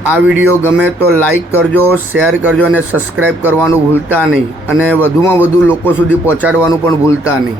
आ video गमे तो like करजो, शेर करजो और सब्सक्राइब करवानुं भूलता नहीं और वधुमां वधु लोको सुधी पहोंचाडवानुं पण भूलता नहीं।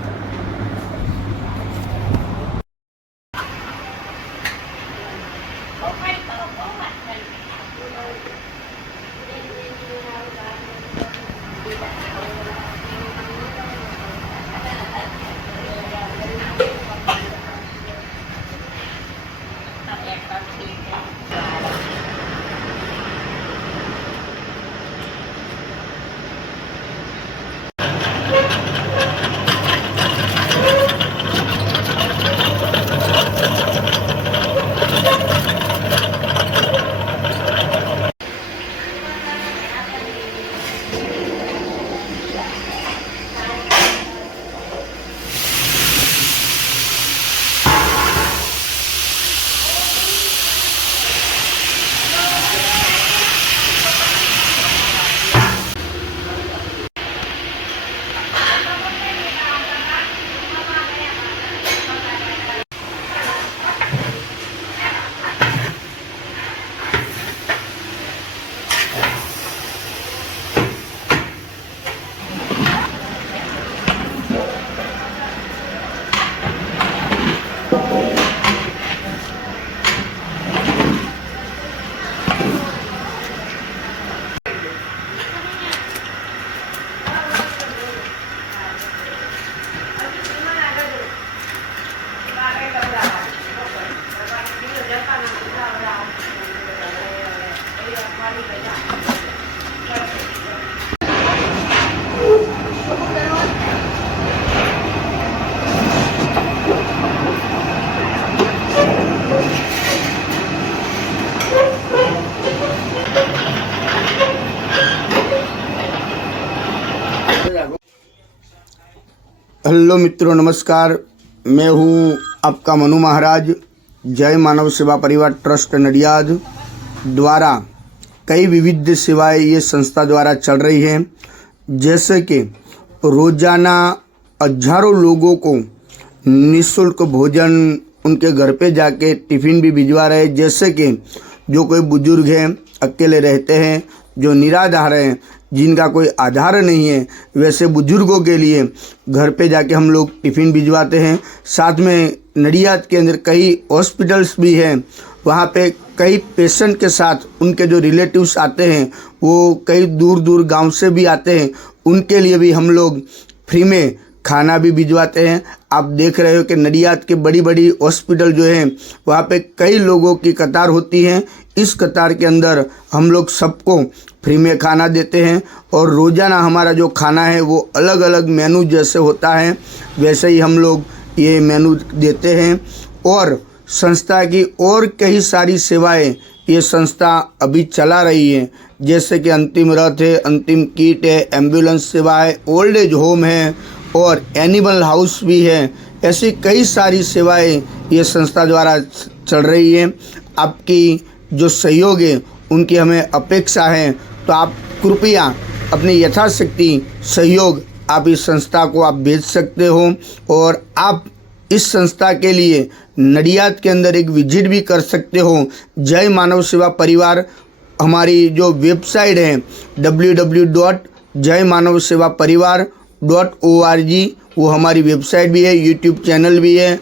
हेलो मित्रों, नमस्कार। मैं हूँ आपका मनु महाराज। जय मानव सेवा परिवार ट्रस्ट नडियाद द्वारा कई विविध सेवाएं ये संस्था द्वारा चल रही हैं, जैसे कि रोज़ाना हजारों लोगों को निःशुल्क भोजन उनके घर पे जाके टिफ़िन भी भिजवा रहे हैं। जैसे कि जो कोई बुजुर्ग हैं, अकेले रहते हैं, जो निराधार हैं, जिनका कोई आधार नहीं है, वैसे बुजुर्गों के लिए घर पे जाके हम लोग टिफ़िन भिजवाते हैं। साथ में नडियाद के अंदर कई हॉस्पिटल्स भी हैं, वहाँ पे कई पेशेंट के साथ उनके जो रिलेटिव्स आते हैं, वो कई दूर दूर गांव से भी आते हैं, उनके लिए भी हम लोग फ्री में खाना भी भिजवाते हैं। आप देख रहे हो कि नडियाद के बड़ी बड़ी हॉस्पिटल जो हैं, वहाँ पे कई लोगों की कतार होती है। इस कतार के अंदर हम लोग सबको फ्री में खाना देते हैं और रोज़ाना हमारा जो खाना है वो अलग अलग मेनू जैसे होता है वैसे ही हम लोग ये मेनू देते हैं। और संस्था की और कई सारी सेवाएं ये संस्था अभी चला रही है, जैसे कि अंतिम रथ है, अंतिम किट है, एम्बुलेंस सेवा है, ओल्ड एज होम है और एनिमल हाउस भी है। ऐसी कई सारी सेवाएं ये संस्था द्वारा चल रही है। आपकी जो सहयोग है उनकी हमें अपेक्षा है, तो आप कृपया अपनी यथाशक्ति सहयोग आप इस संस्था को आप भेज सकते हो और आप इस संस्था के लिए नडियाद के अंदर एक विजिट भी कर सकते हो। जय मानव सेवा परिवार हमारी जो वेबसाइट है www.jaymanavsevaparivar.org, वो हमारी वेबसाइट भी है, यूट्यूब चैनल भी है,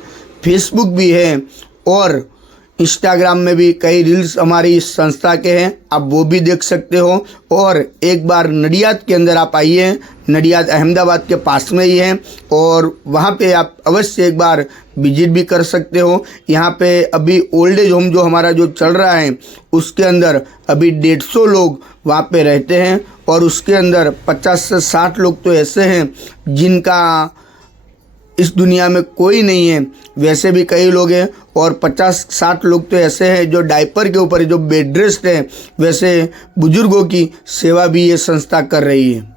फेसबुक भी है और इंस्टाग्राम में भी कई रील्स हमारी इस संस्था के हैं, आप वो भी देख सकते हो। और एक बार नडियाद के अंदर आप आइए, नडियाद अहमदाबाद के पास में ही है और वहाँ पे आप अवश्य एक बार विजिट भी कर सकते हो। यहाँ पे अभी ओल्ड एज होम जो हमारा जो चल रहा है उसके अंदर अभी 150 लोग वहाँ पे रहते हैं और उसके अंदर 50 से 60 लोग तो ऐसे हैं जिनका इस दुनिया में कोई नहीं है, वैसे भी कई लोग हैं और 50-60 लोग तो ऐसे हैं जो डायपर के ऊपर जो बेड रेस्ट है, वैसे बुजुर्गों की सेवा भी ये संस्था कर रही है।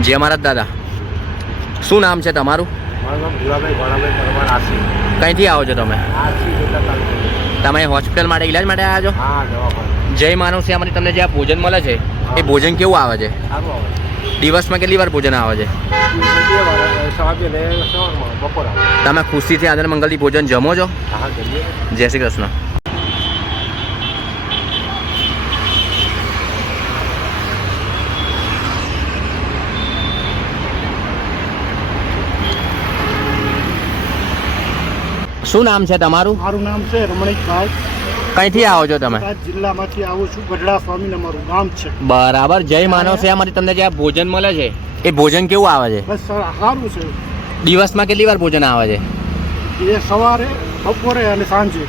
જય મહારાજ દાદા, શું નામ છે તમારું? મારું નામ ભુરાભાઈ ગોળાભાઈ પરમાર આસી. કઈથી આવો છો તમે? તમે હોસ્પિટલ માટે ઈલાજ માટે આવ્યા છો? હા, દવાખાને. જય માનવ સેવામાંથી તમને જે આ ભોજન મળે છે એ ભોજન કેવું આવે છે? સારું આવે. દિવસમાં કેટલી વાર ભોજન આવે છે? બપોર આવે. તમે ખુશીથી આદર મંગલથી ભોજન જમો છો? હા, જમીએ. જય શ્રી કૃષ્ણ. શું નામ છે તમારું? મારું નામ છે રમણીકભાઈ. કઈથી આવો છો તમે? બોટાદ જિલ્લામાંથી આવું છું. ગઢડા સ્વામીને મારું ગામ છે. બરાબર. જય માનવ સેવામાંથી તમને જે આ ભોજન મળે છે એ ભોજન કેવું આવે છે? બસ સારું છે. દિવસમાં કેટલી વાર ભોજન આવે છે? એ સવારે, બપોરે અને સાંજે.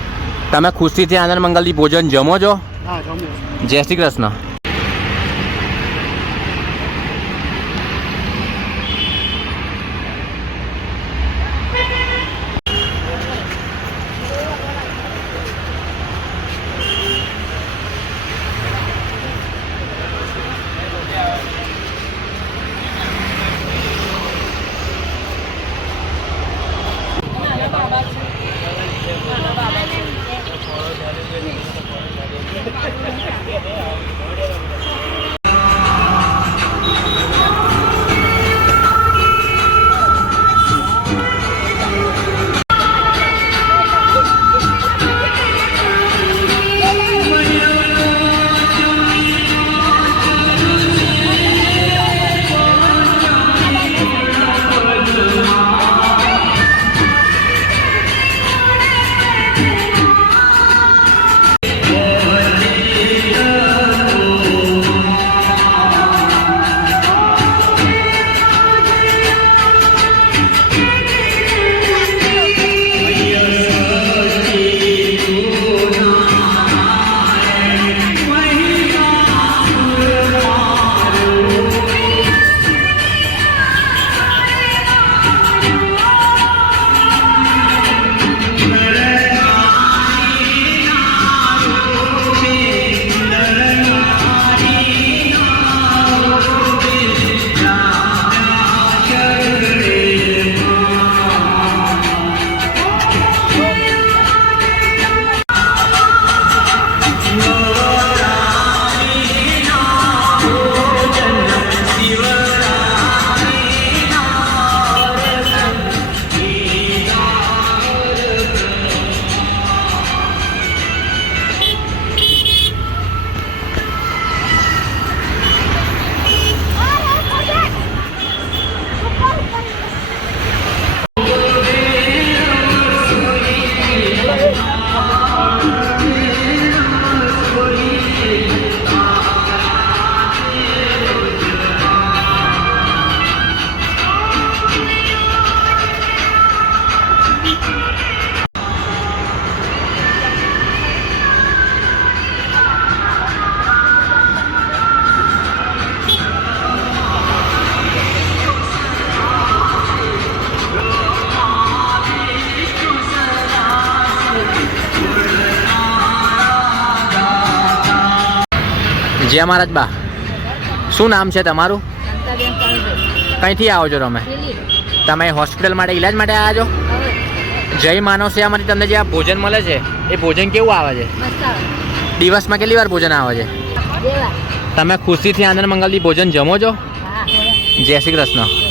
તમે ખુશીથી આનંદ મંગલથી ભોજન જમો છો? હા, જમું છું. જય શ્રી કૃષ્ણ. જય મહારાજ બા. શું નામ છે તમારું? શાંતાબેન કાળુભાઈ. કંઈથી આવો છો તમે? લીલી. તમે હોસ્પિટલ માટે ઈલાજ માટે આવ્યા છો? હવે જય માનવ સેવામાંથી તમને જે આ ભોજન મળે છે એ ભોજન કેવું આવે છે? મસ્ત આવે. દિવસમાં કેટલી વાર ભોજન આવે છે? દેવા. તમે ખુશીથી આનંદ મંગલથી ભોજન જમો છો? હા. જય શ્રી કૃષ્ણ.